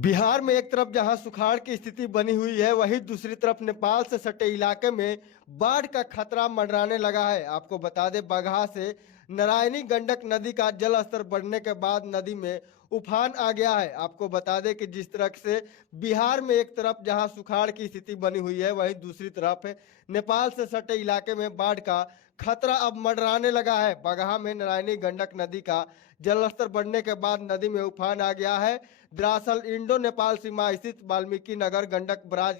बिहार में एक तरफ जहां सुखाड़ की स्थिति बनी हुई है, वहीं दूसरी तरफ नेपाल से सटे इलाके में बाढ़ का खतरा मंडराने लगा है। आपको बता दें, बगहा से नारायणी गंडक नदी का जल स्तर बढ़ने के बाद नदी में उफान आ गया है। आपको बता दें कि जिस तरह से बिहार में एक तरफ जहां सुखाड़ की स्थिति बनी हुई है, वहीं दूसरी तरफ नेपाल से सटे इलाके में बाढ़ का खतरा अब मंडराने लगा है। बगहा में नारायणी गंडक नदी का जलस्तर बढ़ने के बाद नदी में उफान आ गया है। दरअसल इंडो नेपाल सीमा स्थित वाल्मीकि नगर गंडक बराज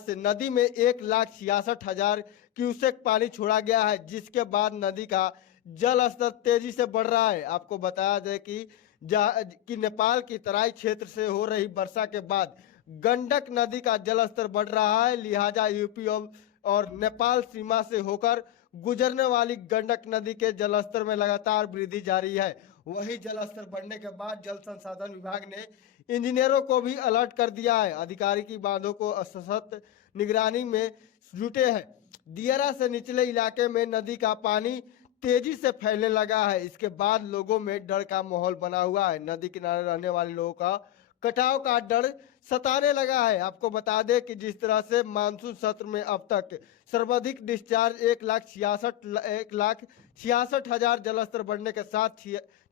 से नदी में 1,66,000 क्यूसेक पानी छोड़ा गया है, जिसके बाद नदी का जल स्तर तेजी से बढ़ रहा है। आपको बताया जाए कि नेपाल की तराई क्षेत्र से हो रही वर्षा के बाद गंडक नदी का जल स्तर बढ़ रहा है। लिहाजा यूपी और नेपाल सीमा से होकर गुजरने वाली गंडक नदी के जलस्तर में लगातार वृद्धि जारी है। वही जलस्तर बढ़ने के बाद जल संसाधन विभाग ने इंजीनियरों को भी अलर्ट कर दिया है। अधिकारी की बांधों को सशक्त निगरानी में जुटे हैं। दियारा से निचले इलाके में नदी का पानी तेजी से फैलने लगा है। इसके बाद लोगों में डर का माहौल बना हुआ है। नदी किनारे रहने वाले लोगों का कटाव का डर सताने लगा है। आपको बता दें कि जिस तरह से मानसून सत्र में अब तक सर्वाधिक डिस्चार्ज 1,66,000 जलस्तर बढ़ने के साथ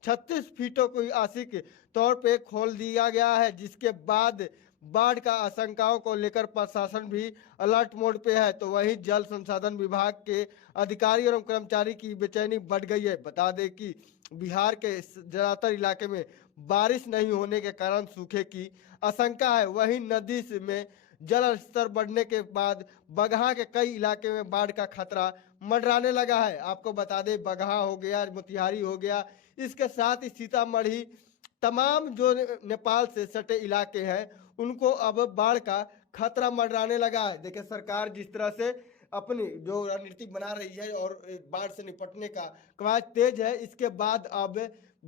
36 फीटों को आंशिक तौर पे खोल दिया गया है, जिसके बाद बाढ़ का आशंकाओं को लेकर प्रशासन भी अलर्ट मोड पे है। तो वहीं जल संसाधन विभाग के अधिकारी और कर्मचारी की बेचैनी बढ़ गई है। बता दें कि बिहार के ज्यादातर इलाके में बारिश नहीं होने के कारण सूखे की आशंका है। वहीं नदी में जल स्तर बढ़ने के बाद बगहा के कई इलाके में बाढ़ का खतरा मंडराने लगा है। आपको बता दें, बगहा हो गया, मोतिहारी हो गया, इसके साथ ही सीतामढ़ी, तमाम जो नेपाल से सटे इलाके हैं, उनको अब बाढ़ का खतरा मंडराने लगा है। देखिए, सरकार जिस तरह से अपनी जो रणनीति बना रही है और बाढ़ से निपटने का कवायद तेज है, इसके बाद अब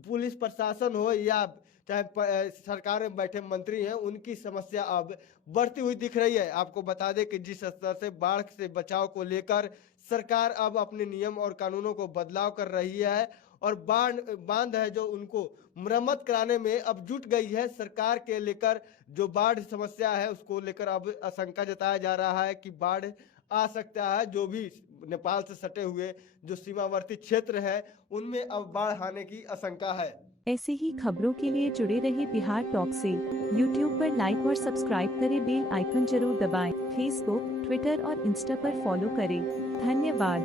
पुलिस प्रशासन हो या चाहे सरकार में बैठे मंत्री हैं, उनकी समस्या अब बढ़ती हुई दिख रही है। आपको बता दें कि जिस स्तर से बाढ़ से बचाव को लेकर सरकार अब अपने नियम और कानूनों को बदलाव कर रही है और बांध है जो उनको मरम्मत कराने में अब जुट गई है। सरकार के लेकर जो बाढ़ समस्या है उसको लेकर अब आशंका जताया जा रहा है कि बाढ़ आ सकता है। जो भी नेपाल से सटे हुए जो सीमावर्ती क्षेत्र है, उनमें अब बाढ़ आने की आशंका है। ऐसी ही खबरों के लिए जुड़े रहिए बिहार टॉक से। यूट्यूब पर लाइक और सब्सक्राइब करें, बेल आइकन जरूर दबाएं। फेसबुक, ट्विटर और इंस्टा पर फॉलो करें। धन्यवाद।